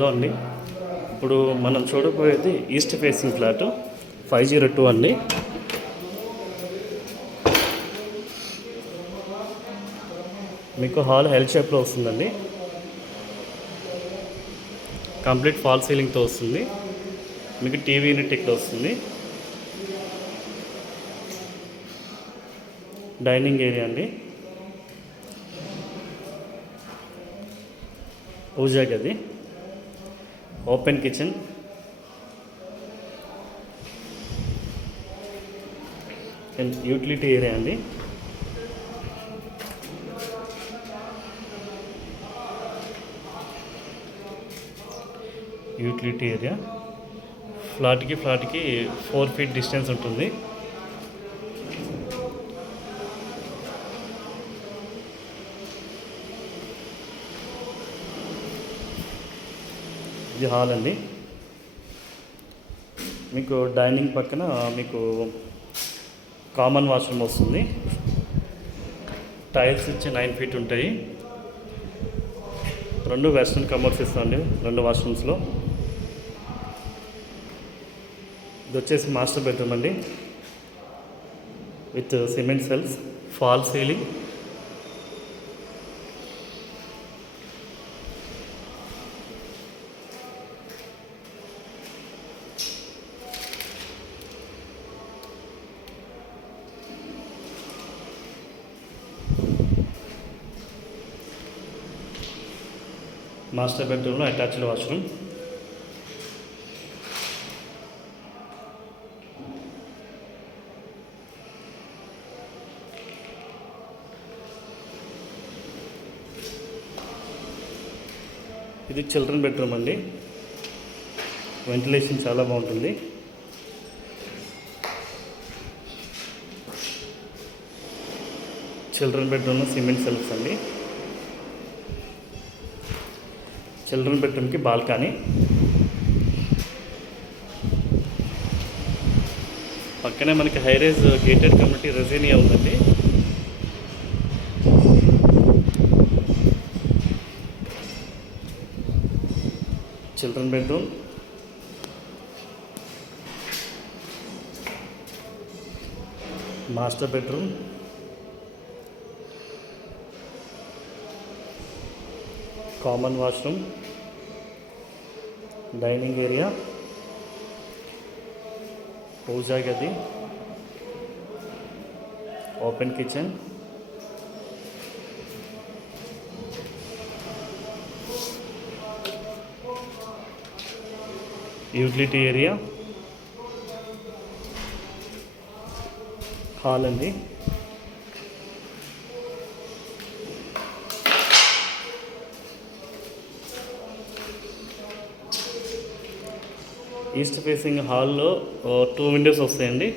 హలో అండి. ఇప్పుడు మనం చూడబోయేది ఈస్ట్ ఫేసింగ్ ఫ్లాట్ 502 అండి. మీకు హాల్ ఎల్ షేప్లో వస్తుందండి. కంప్లీట్ ఫాల్ సీలింగ్తో వస్తుంది. మీకు టీవీ యూనిట్ ఇక్కడ వస్తుంది. డైనింగ్ ఏరియా అండి, పూజా గది, ఓపెన్ కిచెన్, యూటిలిటీ ఏరియా అండి. యూటిలిటీ ఏరియా ఫ్లాట్కి 4 ఫీట్ డిస్టెన్స్ ఉంటుంది. ఇది హాల్ అండి. మీకు డైనింగ్ పక్కన మీకు కామన్ వాష్రూమ్ వస్తుంది. టైల్స్ ఇచ్చి 9 ఫీట్ ఉంటాయి. 2 వెస్ట్రన్ కమోడ్స్ ఇస్తామండి 2 వాష్రూమ్స్లో. ఇది వచ్చేసి మాస్టర్ బెడ్రూమ్ అండి, with cement shelves, fall ceiling. Master బెడ్రూమ్లో అటాచ్డ్ వాష్రూమ్. ఇది చిల్డ్రన్ బెడ్రూమ్ అండి. వెంటిలేషన్ చాలా బాగుంటుంది. చిల్డ్రన్ బెడ్రూమ్లో సిమెంట్ సెల్ఫ్స్ అండి. చిల్డ్రన్ బెడ్రూమ్కి బాల్కనీ. పక్కనే మనకి హైరేజ్ గేటెడ్ కమ్యూనిటీ రెజీనియా ఉందండి. Children bedroom, master bedroom, common washroom, dining area, puja గది, open kitchen, utility area, hall అండి. ఈస్ట్ ఫేసింగ్ హాల్లో 2 విండోస్ వస్తాయండి.